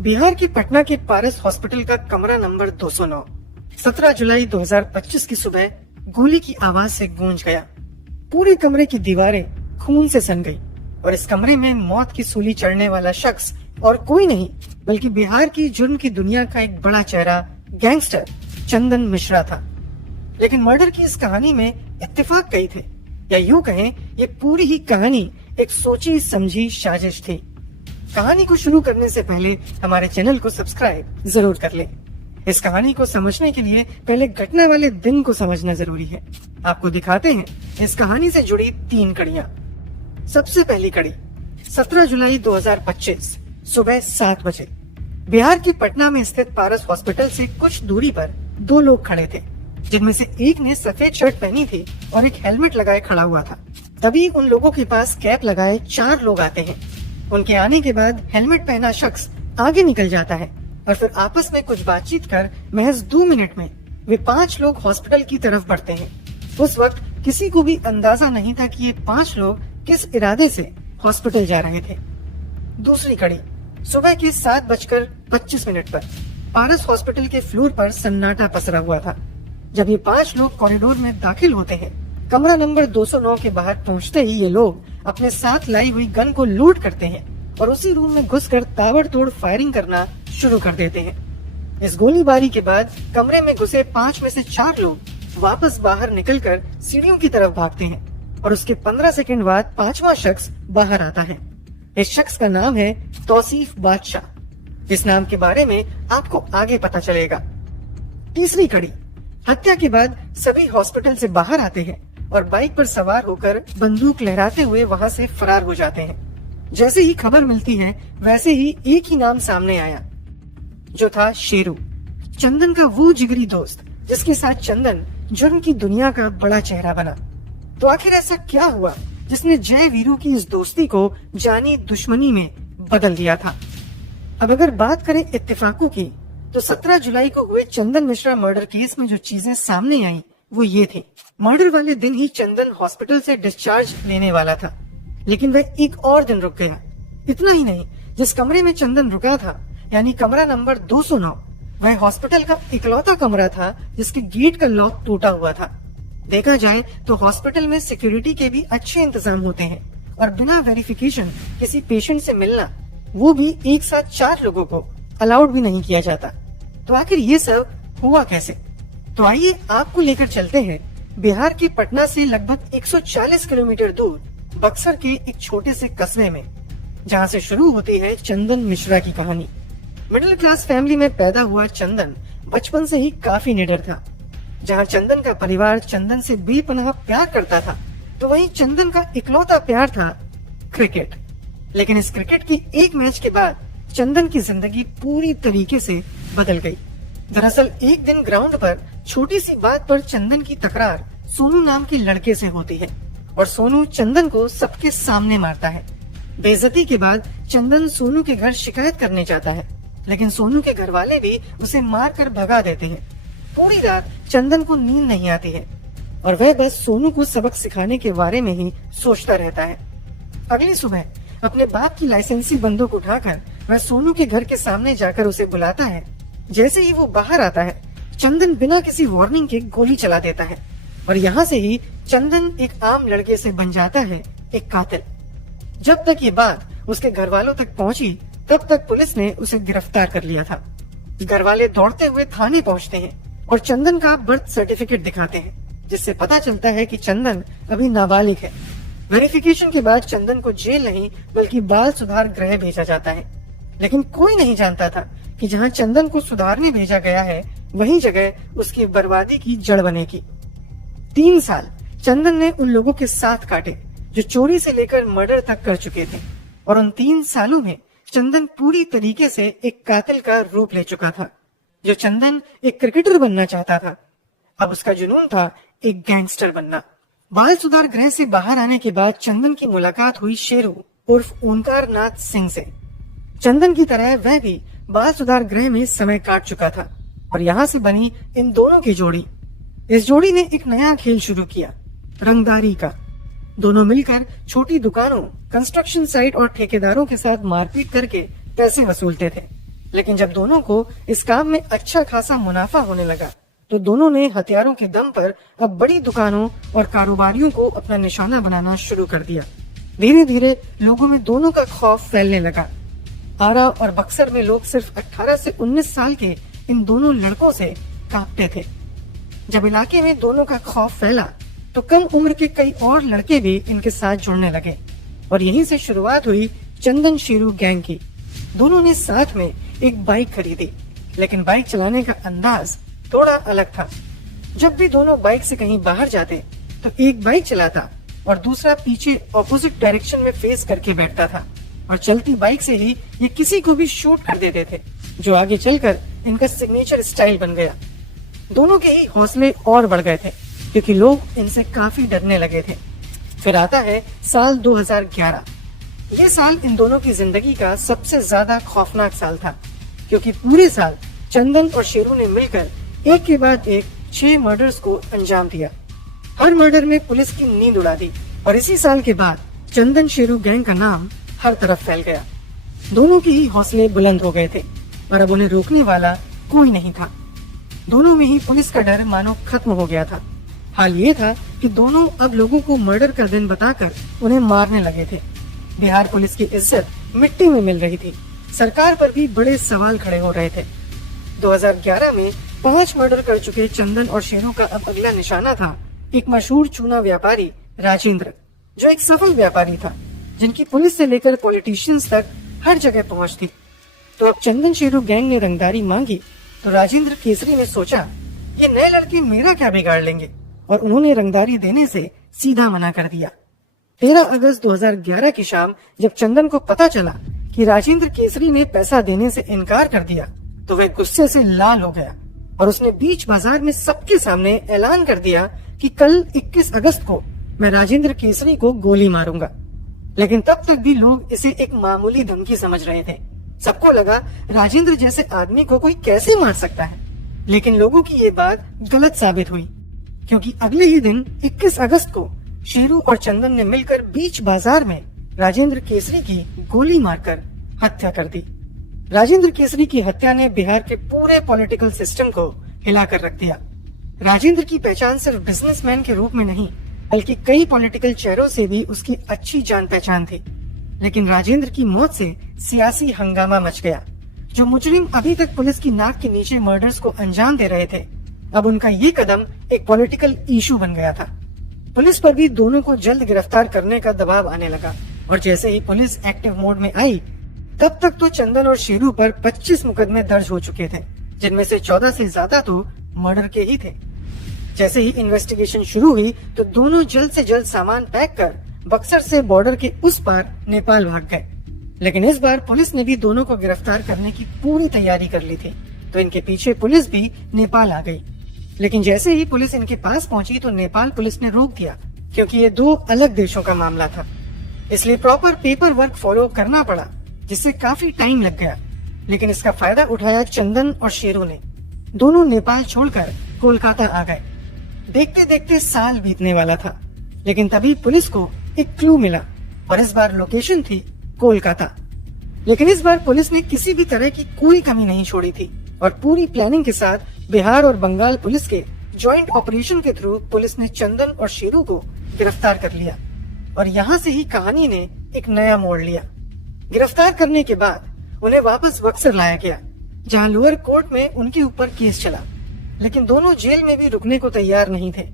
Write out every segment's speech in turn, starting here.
बिहार के पटना के पारस हॉस्पिटल का कमरा नंबर 209 17 जुलाई 2025 की सुबह गोली की आवाज से गूंज गया। पूरे कमरे की दीवारें खून से सन गई और इस कमरे में मौत की सूली चढ़ने वाला शख्स और कोई नहीं बल्कि बिहार की जुर्म की दुनिया का एक बड़ा चेहरा गैंगस्टर चंदन मिश्रा था। लेकिन मर्डर की इस कहानी में इत्तेफाक कई थे, या यूं कहें ये पूरी ही कहानी एक सोची समझी साजिश थी। कहानी को शुरू करने से पहले हमारे चैनल को सब्सक्राइब जरूर कर लें। इस कहानी को समझने के लिए पहले घटना वाले दिन को समझना जरूरी है। आपको दिखाते हैं इस कहानी से जुड़ी 3 कड़ियां। सबसे पहली कड़ी 17 जुलाई 2025 सुबह 7 बजे बिहार के पटना में स्थित पारस हॉस्पिटल से कुछ दूरी पर 2 लोग खड़े थे, जिनमें से एक ने सफेद शर्ट पहनी थी और एक हेलमेट लगाए खड़ा हुआ था। तभी उन लोगों के पास कैप लगाए 4 लोग आते हैं। उनके आने के बाद हेलमेट पहना शख्स आगे निकल जाता है और फिर आपस में कुछ बातचीत कर महज 2 मिनट में वे 5 लोग हॉस्पिटल की तरफ बढ़ते हैं। उस वक्त किसी को भी अंदाजा नहीं था कि ये 5 लोग किस इरादे से हॉस्पिटल जा रहे थे। दूसरी कड़ी सुबह के 7:25 पर पारस हॉस्पिटल के फ्लोर पर सन्नाटा पसरा हुआ था। जब ये 5 लोग कॉरिडोर में दाखिल होते हैं, कमरा नंबर 209 के बाहर पहुंचते ही ये लोग अपने साथ लाई हुई गन को लूट करते हैं और उसी रूम में घुसकर ताबड़तोड़ फायरिंग करना शुरू कर देते हैं। इस गोलीबारी के बाद कमरे में घुसे 5 में से 4 लोग वापस बाहर निकलकर सीढ़ियों की तरफ भागते हैं और उसके 15 सेकंड बाद 5वां शख्स बाहर आता है। इस शख्स का नाम है तौसीफ बादशाह। इस नाम के बारे में आपको आगे पता चलेगा। तीसरी कड़ी हत्या के बाद सभी हॉस्पिटल से बाहर आते हैं और बाइक पर सवार होकर बंदूक लहराते हुए वहां से फरार हो जाते हैं। जैसे ही खबर मिलती है वैसे ही एक ही नाम सामने आया, जो था शेरू, चंदन का वो जिगरी दोस्त जिसके साथ चंदन जुर्म की दुनिया का बड़ा चेहरा बना। तो आखिर ऐसा क्या हुआ जिसने जय वीरू की इस दोस्ती को जानी दुश्मनी में बदल दिया था? अब अगर बात करें इत्तेफाकों की, तो 17 जुलाई को हुए चंदन मिश्रा मर्डर केस में जो चीजें सामने आई वो ये थी। मर्डर वाले दिन ही चंदन हॉस्पिटल से डिस्चार्ज लेने वाला था, लेकिन वह एक और दिन रुक गया। इतना ही नहीं, जिस कमरे में चंदन रुका था यानी कमरा नंबर 209, वह हॉस्पिटल का इकलौता कमरा था जिसके गेट का लॉक टूटा हुआ था। देखा जाए तो हॉस्पिटल में सिक्योरिटी के भी अच्छे इंतजाम होते हैं और बिना वेरिफिकेशन किसी पेशेंट से मिलना, वो भी एक साथ 4 लोगों को अलाउड भी नहीं किया जाता। तो आखिर ये सब हुआ कैसे? तो आइए आपको लेकर चलते हैं बिहार के पटना से लगभग 140 किलोमीटर दूर बक्सर के एक छोटे से कस्बे में, जहां से शुरू होती है चंदन मिश्रा की कहानी। मिडिल क्लास फैमिली में पैदा हुआ चंदन बचपन से ही काफी निडर था। जहां चंदन का परिवार चंदन से बेपनाह प्यार करता था, तो वहीं चंदन का इकलौता प्यार था क्रिकेट। लेकिन इस क्रिकेट के एक मैच के बाद चंदन की जिंदगी पूरी तरीके से बदल गई। दरअसल एक दिन ग्राउंड पर छोटी सी बात पर चंदन की तकरार सोनू नाम के लड़के से होती है और सोनू चंदन को सबके सामने मारता है। बेइज्जती के बाद चंदन सोनू के घर शिकायत करने जाता है, लेकिन सोनू के घर वाले भी उसे मार कर भगा देते हैं। पूरी रात चंदन को नींद नहीं आती है और वह बस सोनू को सबक सिखाने के बारे में ही सोचता रहता है। अगली सुबह अपने बाप की लाइसेंसी बंदूक उठाकर वह सोनू के घर के सामने जाकर उसे बुलाता है। जैसे ही वो बाहर आता है, चंदन बिना किसी वार्निंग के गोली चला देता है और यहाँ से ही चंदन एक आम लड़के से बन जाता है एक कातिल। जब तक ये बात उसके घर वालों तक पहुँची, तब तक पुलिस ने उसे गिरफ्तार कर लिया था। घर वाले दौड़ते हुए थाने पहुँचते हैं और चंदन का बर्थ सर्टिफिकेट दिखाते हैं, जिससे पता चलता है कि चंदन अभी नाबालिग है। वेरिफिकेशन के बाद चंदन को जेल नहीं बल्कि बाल सुधार गृह भेजा जाता है। लेकिन कोई नहीं जानता था कि जहां चंदन को सुधारने भेजा गया है, वही जगह उसकी बर्बादी की जड़ बनेगी। 3 साल चंदन ने उन लोगों के साथ काटे जो चोरी से लेकर मर्डर तक कर चुके थे, और उन 3 सालों में चंदन पूरी तरीके से एक कातिल का रूप ले चुका था। जो चंदन एक क्रिकेटर बनना चाहता था, अब उसका जुनून था एक गैंगस्टर बनना। बाल सुधार गृह से बाहर आने के बाद चंदन की मुलाकात हुई शेरू उर्फ ओंकार नाथ सिंह से। चंदन की तरह वह भी बाल सुधार गृह में समय काट चुका था और यहाँ से बनी इन दोनों की जोड़ी। इस जोड़ी ने एक नया खेल शुरू किया, रंगदारी का। दोनों मिलकर छोटी दुकानों, कंस्ट्रक्शन साइट और ठेकेदारों के साथ मारपीट करके पैसे वसूलते थे। लेकिन जब दोनों को इस काम में अच्छा खासा मुनाफा होने लगा तो दोनों ने हथियारों के दम पर अब बड़ी दुकानों और कारोबारियों को अपना निशाना बनाना शुरू कर दिया। धीरे धीरे लोगों में दोनों का खौफ फैलने लगा। आरा और बक्सर में लोग सिर्फ 18 से 19 साल के इन दोनों लड़कों से कांपते थे। जब इलाके में दोनों का खौफ फैला तो कम उम्र के कई और लड़के भी इनके साथ जुड़ने लगे और यहीं से शुरुआत हुई चंदन शेरू गैंग की। दोनों ने साथ में एक बाइक खरीदी, लेकिन बाइक चलाने का अंदाज थोड़ा अलग था। जब भी दोनों बाइक से कहीं बाहर जाते तो एक बाइक चलाता और दूसरा पीछे ऑपोजिट डायरेक्शन में फेस करके बैठता था और चलती बाइक से ही ये किसी को भी शूट कर देते थे, जो आगे चलकर इनका सिग्नेचर स्टाइल बन गया। दोनों के ही हौसले और बढ़ गए थे क्योंकि लोग इनसे काफी डरने लगे थे। फिर आता है साल 2011। ये साल इन दोनों की जिंदगी का सबसे ज्यादा खौफनाक साल था क्योंकि पूरे साल चंदन और शेरू ने मिलकर एक के बाद एक 6 मर्डर्स को अंजाम दिया। हर मर्डर में पुलिस की नींद उड़ा दी और इसी साल के बाद चंदन शेरू गैंग का नाम हर तरफ फैल गया। दोनों के ही हौसले बुलंद हो गए थे और अब उन्हें रोकने वाला कोई नहीं था। दोनों में ही पुलिस का डर मानो खत्म हो गया था। हाल ये था कि दोनों अब लोगों को मर्डर का दिन बताकर उन्हें मारने लगे थे। बिहार पुलिस की इज्जत मिट्टी में मिल रही थी। सरकार पर भी बड़े सवाल खड़े हो रहे थे। 2011 में 5 मर्डर कर चुके चंदन और शेरू का अब अगला निशाना था एक मशहूर चूना व्यापारी राजेंद्र, जो एक सफल व्यापारी था जिनकी पुलिस से लेकर पॉलिटिशियंस तक हर जगह पहुंच थी। तो अब चंदन शेरू गैंग ने रंगदारी मांगी तो राजेंद्र केसरी ने सोचा ये नए लड़के मेरा क्या बिगाड़ लेंगे, और उन्होंने रंगदारी देने से सीधा मना कर दिया। 13 अगस्त 2011 की शाम जब चंदन को पता चला कि राजेंद्र केसरी ने पैसा देने से इनकार कर दिया तो वह गुस्से से लाल हो गया और उसने बीच बाजार में सबके सामने ऐलान कर दिया कि कल 21 अगस्त को मैं राजेंद्र केसरी को गोली मारूंगा। लेकिन तब तक भी लोग इसे एक मामूली धमकी समझ रहे थे। सबको लगा राजेंद्र जैसे आदमी को कोई कैसे मार सकता है, लेकिन लोगों की ये बात गलत साबित हुई क्योंकि अगले ही दिन 21 अगस्त को शेरू और चंदन ने मिलकर बीच बाजार में राजेंद्र केसरी की गोली मारकर हत्या कर दी। राजेंद्र केसरी की हत्या ने बिहार के पूरे पॉलिटिकल सिस्टम को हिलाकर रख दिया। राजेंद्र की पहचान सिर्फ बिजनेसमैन के रूप में नहीं बल्कि कई पॉलिटिकल चेहरों से भी उसकी अच्छी जान पहचान थी। लेकिन राजेंद्र की मौत से सियासी हंगामा मच गया। जो मुजरिम अभी तक पुलिस की नाक के नीचे मर्डर्स को अंजाम दे रहे थे, अब उनका ये कदम एक पॉलिटिकल इशू बन गया था। पुलिस पर भी दोनों को जल्द गिरफ्तार करने का दबाव आने लगा और जैसे ही पुलिस एक्टिव मोड में आई तब तक तो चंदन और शेरू पर 25 मुकदमे दर्ज हो चुके थे, जिनमें से 14 से ज्यादा तो मर्डर के ही थे। जैसे ही इन्वेस्टिगेशन शुरू हुई तो दोनों जल्द से जल्द सामान पैक कर बक्सर से बॉर्डर के उस पार नेपाल भाग गए। लेकिन इस बार पुलिस ने भी दोनों को गिरफ्तार करने की पूरी तैयारी कर ली थी, तो इनके पीछे पुलिस भी नेपाल आ गई। लेकिन जैसे ही पुलिस इनके पास पहुंची तो नेपाल पुलिस ने रोक दिया क्योंकि ये 2 अलग देशों का मामला था, इसलिए प्रॉपर पेपर वर्क फॉलो करना पड़ा, जिससे काफी टाइम लग गया। लेकिन इसका फायदा उठाया चंदन और शेरू ने। दोनों नेपाल छोड़कर कोलकाता आ गए। देखते देखते साल बीतने वाला था, लेकिन तभी पुलिस को एक क्लू मिला और इस बार लोकेशन थी कोलकाता। लेकिन इस बार पुलिस ने किसी भी तरह की कोई कमी नहीं छोड़ी थी और पूरी प्लानिंग के साथ बिहार और बंगाल पुलिस के जॉइंट ऑपरेशन के थ्रू पुलिस ने चंदन और शेरू को गिरफ्तार कर लिया। और यहाँ से ही कहानी ने एक नया मोड़ लिया। गिरफ्तार करने के बाद उन्हें वापस बक्सर लाया गया, जहाँ लोअर कोर्ट में उनके ऊपर केस चला। लेकिन दोनों जेल में भी रुकने को तैयार नहीं थे।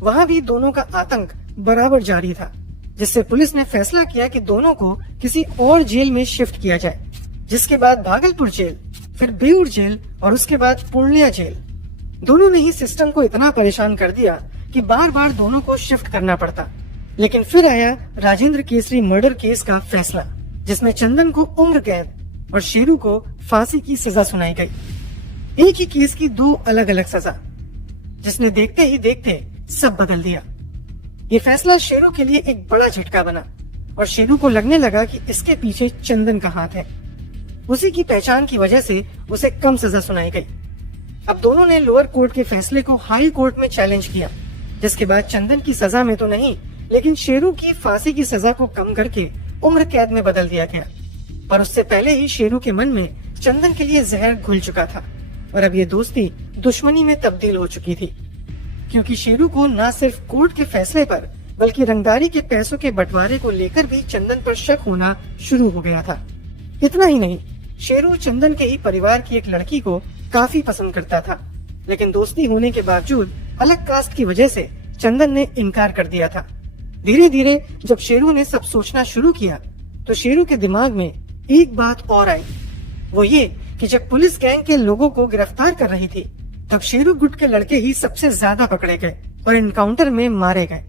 वहाँ भी दोनों का आतंक बराबर जारी था, जिससे पुलिस ने फैसला किया कि दोनों को किसी और जेल में शिफ्ट किया जाए, जिसके बाद भागलपुर जेल, फिर बेऊर जेल और उसके बाद पूर्णिया जेल। दोनों ने ही सिस्टम को इतना परेशान कर दिया कि बार बार दोनों को शिफ्ट करना पड़ता। लेकिन फिर आया राजेंद्र केसरी मर्डर केस का फैसला, जिसमें चंदन को उम्र कैद और शेरू को फांसी की सजा सुनाई गई। एक ही केस की 2 अलग अलग सजा, जिसने देखते ही देखते सब बदल दिया। ये फैसला शेरू के लिए एक बड़ा झटका बना और शेरू को लगने लगा कि इसके पीछे चंदन का हाथ है। उसी की पहचान की वजह से उसे कम सजा सुनाई गई। अब दोनों ने लोअर कोर्ट के फैसले को हाई कोर्ट में चैलेंज किया, जिसके बाद चंदन की सजा में तो नहीं लेकिन शेरू की फांसी की सजा को कम करके उम्र कैद में बदल दिया गया। पर उससे पहले ही शेरू के मन में चंदन के लिए जहर घुल चुका था और अब ये दोस्ती दुश्मनी में तब्दील हो चुकी थी, क्योंकि शेरू को न सिर्फ कोर्ट के फैसले पर बल्कि रंगदारी के पैसों के बंटवारे को लेकर भी चंदन पर शक होना शुरू हो गया था। इतना ही नहीं, शेरू चंदन के ही परिवार की एक लड़की को काफी पसंद करता था, लेकिन दोस्ती होने के बावजूद अलग कास्ट की वजह से चंदन ने इनकार कर दिया था। धीरे धीरे जब शेरू ने सब सोचना शुरू किया तो शेरू के दिमाग में एक बात और आई, वो ये कि जब पुलिस गैंग के लोगों को गिरफ्तार कर रही थी तब शेरू गुट के लड़के ही सबसे ज्यादा पकड़े गए और एनकाउंटर में मारे गए।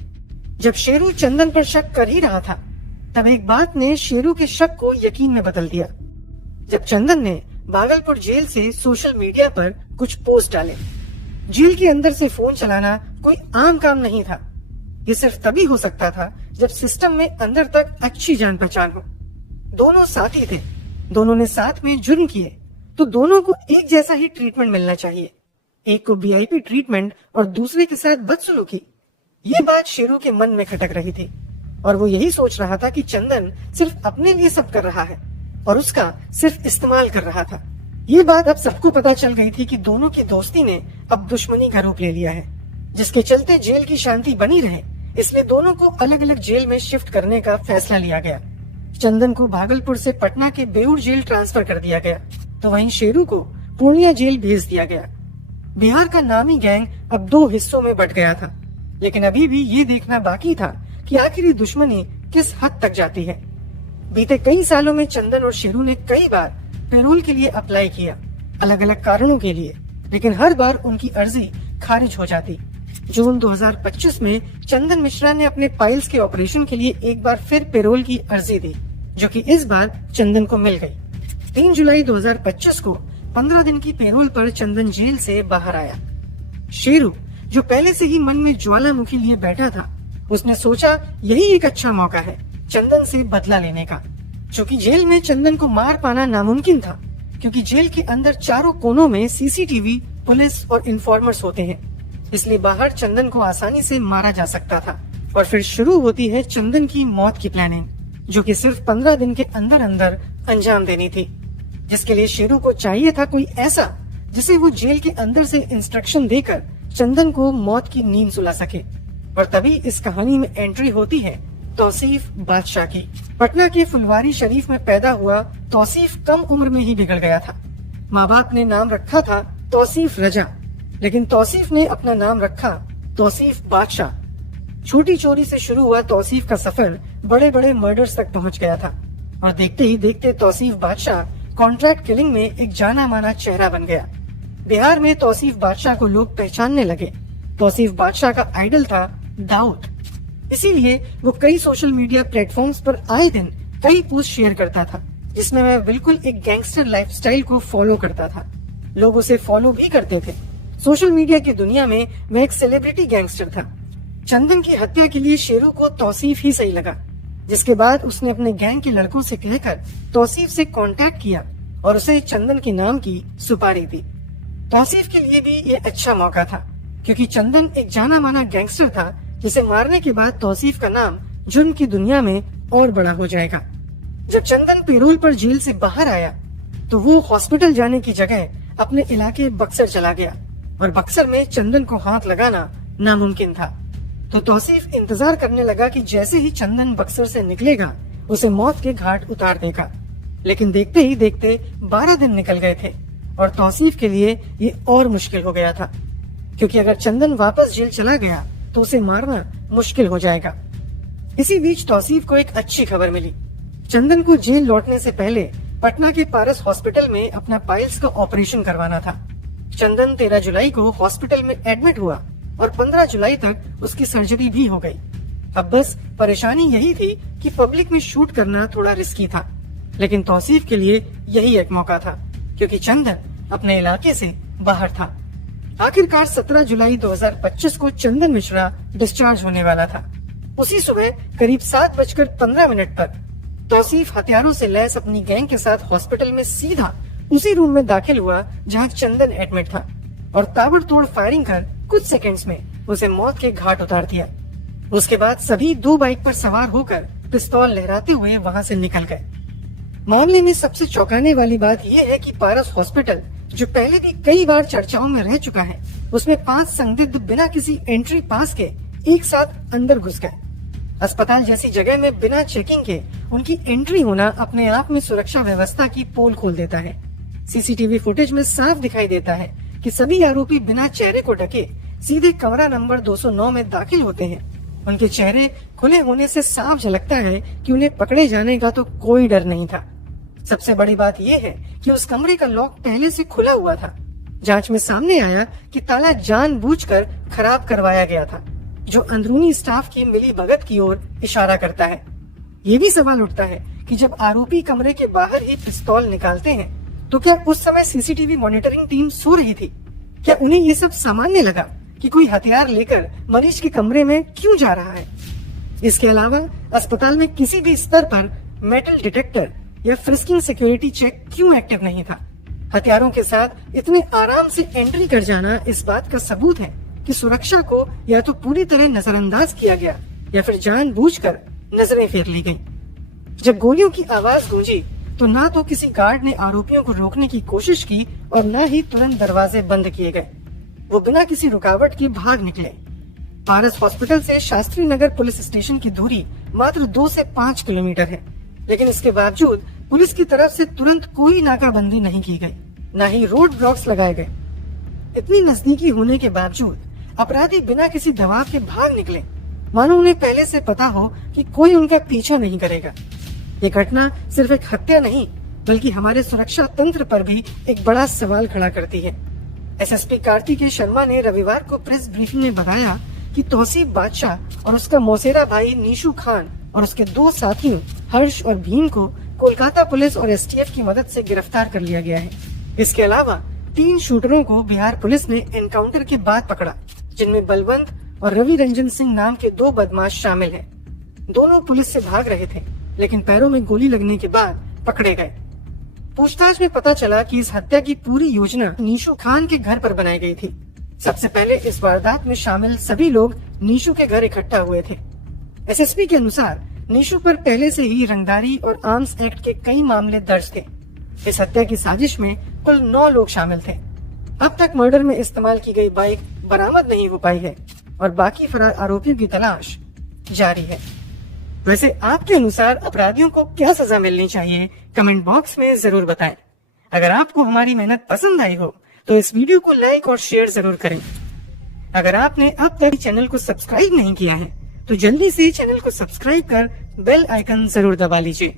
जब शेरू चंदन पर शक कर ही रहा था तब एक बात ने शेरू के शक को यकीन में बदल दिया। जब चंदन ने भागलपुर जेल से सोशल मीडिया पर कुछ पोस्ट डाले। जेल के अंदर से फोन चलाना कोई आम काम नहीं था। ये सिर्फ तभी हो सकता था जब सिस्टम में अंदर तक अच्छी जान पहचान हो। दोनों साथी थे, दोनों ने साथ में जुर्म किए, तो दोनों को एक जैसा ही ट्रीटमेंट मिलना चाहिए। एक को वीआईपी ट्रीटमेंट और दूसरे के साथ बदसलूकी। ये बात शेरू के मन में खटक रही थी और वो यही सोच रहा था कि चंदन सिर्फ अपने लिए सब कर रहा है और उसका सिर्फ इस्तेमाल कर रहा था। ये बात अब सबको पता चल गई थी कि दोनों की दोस्ती ने अब दुश्मनी का रूप ले लिया है, जिसके चलते जेल की शांति बनी रहे इसलिए दोनों को अलग अलग जेल में शिफ्ट करने का फैसला लिया गया। चंदन को भागलपुर से पटना के बेउर जेल ट्रांसफर कर दिया गया, तो वहीं शेरू को पूर्णिया जेल भेज दिया गया। बिहार का नामी गैंग अब दो हिस्सों में बट गया था, लेकिन अभी भी ये देखना बाकी था कि आखिर ये दुश्मनी किस हद तक जाती है। बीते कई सालों में चंदन और शेरू ने कई बार पैरोल के लिए अप्लाई किया, अलग अलग कारणों के लिए, लेकिन हर बार उनकी अर्जी खारिज हो जाती। जून 2025 में चंदन मिश्रा ने अपने पाइल्स के ऑपरेशन के लिए एक बार फिर पैरोल की अर्जी दी, जो कि इस बार चंदन को मिल गई। 3 जुलाई 2025 को 15 दिन की पैरोल पर चंदन जेल से बाहर आया। शेरू, जो पहले से ही मन में ज्वालामुखी लिए बैठा था, उसने सोचा यही एक अच्छा मौका है चंदन से बदला लेने का। चूँकि जेल में चंदन को मार पाना नामुमकिन था, क्योंकि जेल के अंदर चारों कोनों में सीसीटीवी, पुलिस और इन्फॉर्मर्स होते हैं, इसलिए बाहर चंदन को आसानी से मारा जा सकता था। और फिर शुरू होती है चंदन की मौत की प्लानिंग, जो कि सिर्फ 15 दिन के अंदर अंदर अंजाम देनी थी, जिसके लिए शेरू को चाहिए था कोई ऐसा जिसे वो जेल के अंदर से इंस्ट्रक्शन देकर चंदन को मौत की नींद सुला सके। और तभी इस कहानी में एंट्री होती है तौसीफ बादशाह की। पटना के फुलवारी शरीफ में पैदा हुआ तौसीफ कम उम्र में ही बिगड़ गया था। माँ बाप ने नाम रखा था तौसीफ रजा, लेकिन तौसीफ ने अपना नाम रखा तौसीफ बादशाह। छोटी चोरी से शुरू हुआ तौसीफ का सफर बड़े बड़े मर्डर्स तक पहुंच गया था और देखते ही देखते तौसीफ बादशाह कॉन्ट्रैक्ट किलिंग में एक जाना माना चेहरा बन गया। बिहार में तौसीफ बादशाह को लोग पहचानने लगे। तौसीफ बादशाह का आइडल था दाऊद, इसीलिए वो कई सोशल मीडिया प्लेटफॉर्म्स पर आए दिन कई पोस्ट शेयर करता था, जिसमें वह बिल्कुल एक गैंगस्टर लाइफस्टाइल को फॉलो करता था। लोग उसे फॉलो भी करते थे। सोशल मीडिया की दुनिया में वह एक सेलिब्रिटी गैंगस्टर था। चंदन की हत्या के लिए शेरू को तौसीफ ही सही लगा, जिसके बाद उसने अपने गैंग के लड़कों से कहकर तौसीफ से कांटेक्ट किया और उसे चंदन के नाम की सुपारी दी। तौसीफ के लिए भी ये अच्छा मौका था, क्योंकि चंदन एक जाना माना गैंगस्टर था, जिसे मारने के बाद तौसीफ का नाम जुर्म की दुनिया में और बड़ा हो जाएगा। जब चंदन पैरोल पर जेल से बाहर आया तो वो हॉस्पिटल जाने की जगह अपने इलाके बक्सर चला गया और बक्सर में चंदन को हाथ लगाना नामुमकिन था। तो तौसीफ इंतजार करने लगा कि जैसे ही चंदन बक्सर से निकलेगा उसे मौत के घाट उतार देगा। लेकिन देखते ही देखते 12 दिन निकल गए थे और तौसीफ के लिए ये और मुश्किल हो गया था, क्योंकि अगर चंदन वापस जेल चला गया तो उसे मारना मुश्किल हो जाएगा। इसी बीच तौसीफ को एक अच्छी खबर मिली। चंदन को जेल लौटने से पहले पटना के पारस हॉस्पिटल में अपना पाइल्स का ऑपरेशन करवाना था। चंदन 13 जुलाई को हॉस्पिटल में एडमिट हुआ और 15 जुलाई तक उसकी सर्जरी भी हो गई। अब बस परेशानी यही थी कि पब्लिक में शूट करना थोड़ा रिस्की था, लेकिन तौसीफ के लिए यही एक मौका था, क्योंकि चंदन अपने इलाके से बाहर था। आखिरकार 17 जुलाई 2025 को चंदन मिश्रा डिस्चार्ज होने वाला था। उसी सुबह करीब 7:15 पर तौसीफ हथियारों से लैस अपनी गैंग के साथ हॉस्पिटल में सीधा उसी रूम में दाखिल हुआ जहां चंदन एडमिट था और ताबड़तोड़ फायरिंग कर कुछ सेकंड्स में उसे मौत के घाट उतार दिया। उसके बाद सभी 2 बाइक पर सवार होकर पिस्तौल लहराते हुए वहां से निकल गए। मामले में सबसे चौंकाने वाली बात यह है कि पारस हॉस्पिटल, जो पहले भी कई बार चर्चाओं में रह चुका है, उसमें 5 संदिग्ध बिना किसी एंट्री पास के एक साथ अंदर घुस गए। अस्पताल जैसी जगह में बिना चेकिंग के उनकी एंट्री होना अपने आप में सुरक्षा व्यवस्था की पोल खोल देता है। सीसीटीवी फुटेज में साफ दिखाई देता है कि सभी आरोपी बिना चेहरे को ढके सीधे कमरा नंबर 209 में दाखिल होते हैं। उनके चेहरे खुले होने से साफ झलकता है कि उन्हें पकड़े जाने का तो कोई डर नहीं था। सबसे बड़ी बात यह है कि उस कमरे का लॉक पहले से खुला हुआ था। जांच में सामने आया कि ताला जानबूझकर खराब करवाया गया था, जो अंदरूनी स्टाफ की मिलीभगत की ओर इशारा करता है। ये भी सवाल उठता है कि जब आरोपी कमरे के बाहर ही पिस्तौल निकालते हैं, तो क्या उस समय सीसीटीवी मॉनिटरिंग टीम सो रही थी? क्या उन्हें ये सब सामान्य लगा कि कोई हथियार लेकर मरीज के कमरे में क्यों जा रहा है? इसके अलावा अस्पताल में किसी भी स्तर पर मेटल डिटेक्टर या फ्रिस्किंग सिक्योरिटी चेक क्यों एक्टिव नहीं था? हथियारों के साथ इतने आराम से एंट्री कर जाना इस बात का सबूत है कि सुरक्षा को या तो पूरी तरह नजरअंदाज किया गया या फिर जानबूझकर नजरें फेर ली गईं। जब गोलियों की आवाज गूंजी तो ना तो किसी गार्ड ने आरोपियों को रोकने की कोशिश की और न ही तुरंत दरवाजे बंद किए गए। वो बिना किसी रुकावट के भाग निकले। पारस हॉस्पिटल से शास्त्री नगर पुलिस स्टेशन की दूरी मात्र 2 से 5 किलोमीटर है, लेकिन इसके बावजूद पुलिस की तरफ से तुरंत कोई नाकाबंदी नहीं की गई, न ही रोड ब्लॉक्स लगाए गए। इतनी नजदीकी होने के बावजूद अपराधी बिना किसी दबाव के भाग निकले, मानो उन्हें पहले से पता हो कि कोई उनका पीछा नहीं करेगा। ये घटना सिर्फ एक हत्या नहीं, बल्कि हमारे सुरक्षा तंत्र पर भी एक बड़ा सवाल खड़ा करती है। एसएसपी कार्तिकेय शर्मा ने रविवार को प्रेस ब्रीफिंग में बताया कि तौसीफ बादशाह और उसका मौसेरा भाई नीशू खान और उसके 2 साथियों हर्ष और भीम को कोलकाता पुलिस और एसटीएफ की मदद से गिरफ्तार कर लिया गया है। इसके अलावा 3 शूटरों को बिहार पुलिस ने एनकाउंटर के बाद पकड़ा, जिनमें बलवंत और रवि रंजन सिंह नाम के 2 बदमाश शामिल हैं। दोनों पुलिस से भाग रहे थे, लेकिन पैरों में गोली लगने के बाद पकड़े गए। पूछताछ में पता चला कि इस हत्या की पूरी योजना नीशू खान के घर पर बनाई गई थी। सबसे पहले इस वारदात में शामिल सभी लोग नीशू के घर इकट्ठा हुए थे। एसएसपी के अनुसार नीशू पर पहले से ही रंगदारी और आर्म्स एक्ट के कई मामले दर्ज थे। इस हत्या की साजिश में कुल 9 लोग शामिल थे। अब तक मर्डर में इस्तेमाल की गई बाइक बरामद नहीं हो पाई है और बाकी फरार आरोपियों की तलाश जारी है। वैसे आपके अनुसार अपराधियों को क्या सजा मिलनी चाहिए? कमेंट बॉक्स में जरूर बताएं। अगर आपको हमारी मेहनत पसंद आई हो तो इस वीडियो को लाइक और शेयर जरूर करें। अगर आपने अब तक चैनल को सब्सक्राइब नहीं किया है तो जल्दी से चैनल को सब्सक्राइब कर बेल आइकन जरूर दबा लीजिए।